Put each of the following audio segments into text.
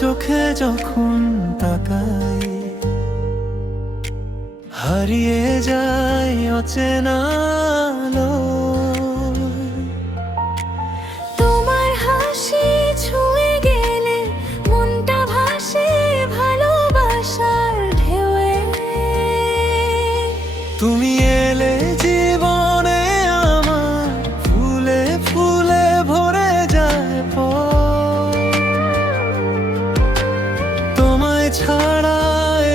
চোখে যখন তাকাই, হারিয়ে যায় অচেনা আলোয়। তোমার হাসি ছুঁয়ে গেলে মনটা ভাসে ভালোবাসার ঢেউয়ে। তুমি এলে জীবনে আমার, ফুলে ফুলে ভরে যায় পথ। তোমায় ছাড়া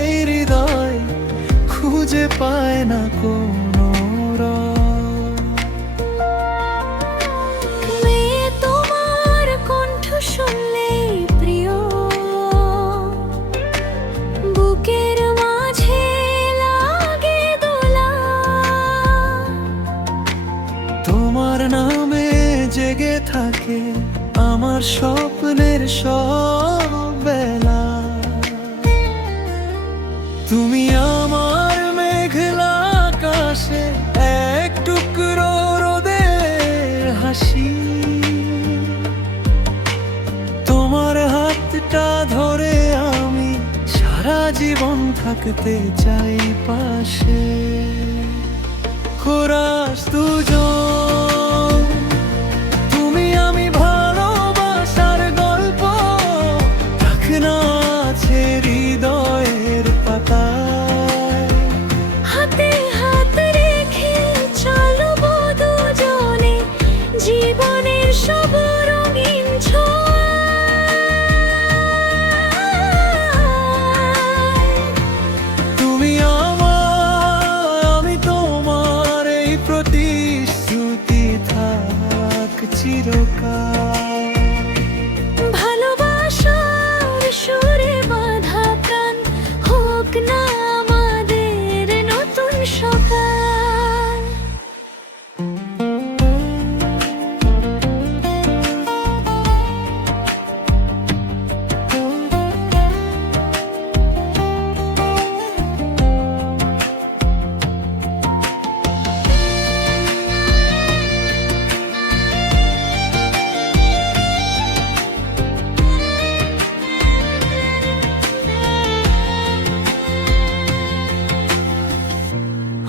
এই হৃদয় খুঁজে পায় না কোনো রথ। মেয়ে তোমার কণ্ঠ শুনলেই প্রিয়, বুকের মাঝে লাগে দোলা। তোমার নামে জেগে থাকে আমার স্বপ্নের সব বেলা। তুমি আমার মেঘলা আকাশে এক টুকরো রোদের হাসি। তোমার হাতটা ধরে আমি সারা জীবন থাকতে চাই পাশে। কোরাস দুজন, তুমি আমি ভালোবাসার গল্প, ঢাকনা আছে হৃদয়ের পাতায়। হাতে হাত রেখে চলবো দুজনে জীবনের সব রঙিন ছোঁয়ায়। তুমি আমার, আমি তোমার, এই প্রতিশ্রুতি থাক চিরকাল। ভালোবাসার সুরে বাঁধা প্রাণ হোক না আমাদের নতুন সকাল।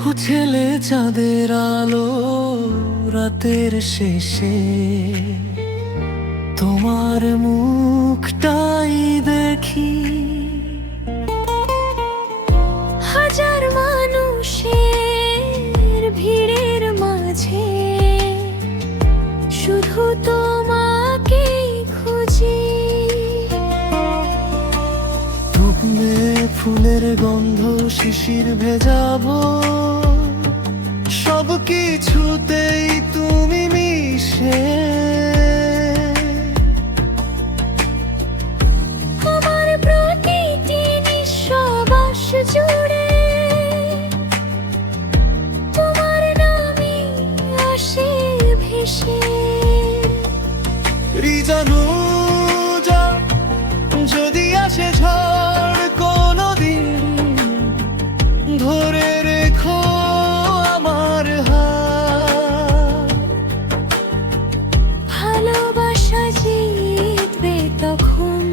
উঠেলে চাঁদের আলো রাতের শেষে, তোমার মুখটাই দেখি। হাজার মানুষের ভিড়ের মাঝে শুধু তোমাকেই খুঁজি। তুমি ফুলের গন্ধ শিশির ভেজাবো, সব কিছুতেই তুমি মিশে। আমার প্রতিটি নিঃশ্বাস জুড়ে তোমার নামই আসে ভেসে। জানো যা, যদি আসে ঝড় কোনোদিন, ধরে রেখো আমার হাত। ভালোবাসা জিতবে তখন,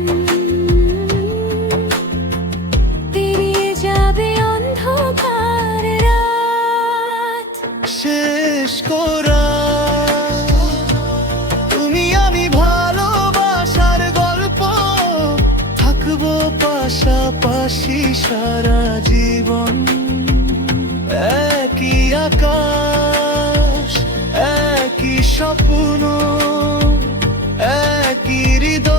পেরিয়ে যাবে অন্ধকার রাত। শেষ করা তুমি আমি ভালোবাসার গল্প, থাকবো পাশাপাশি সারা জীবন। একই আকাশ, একই স্বপ্ন, একই হৃদয়।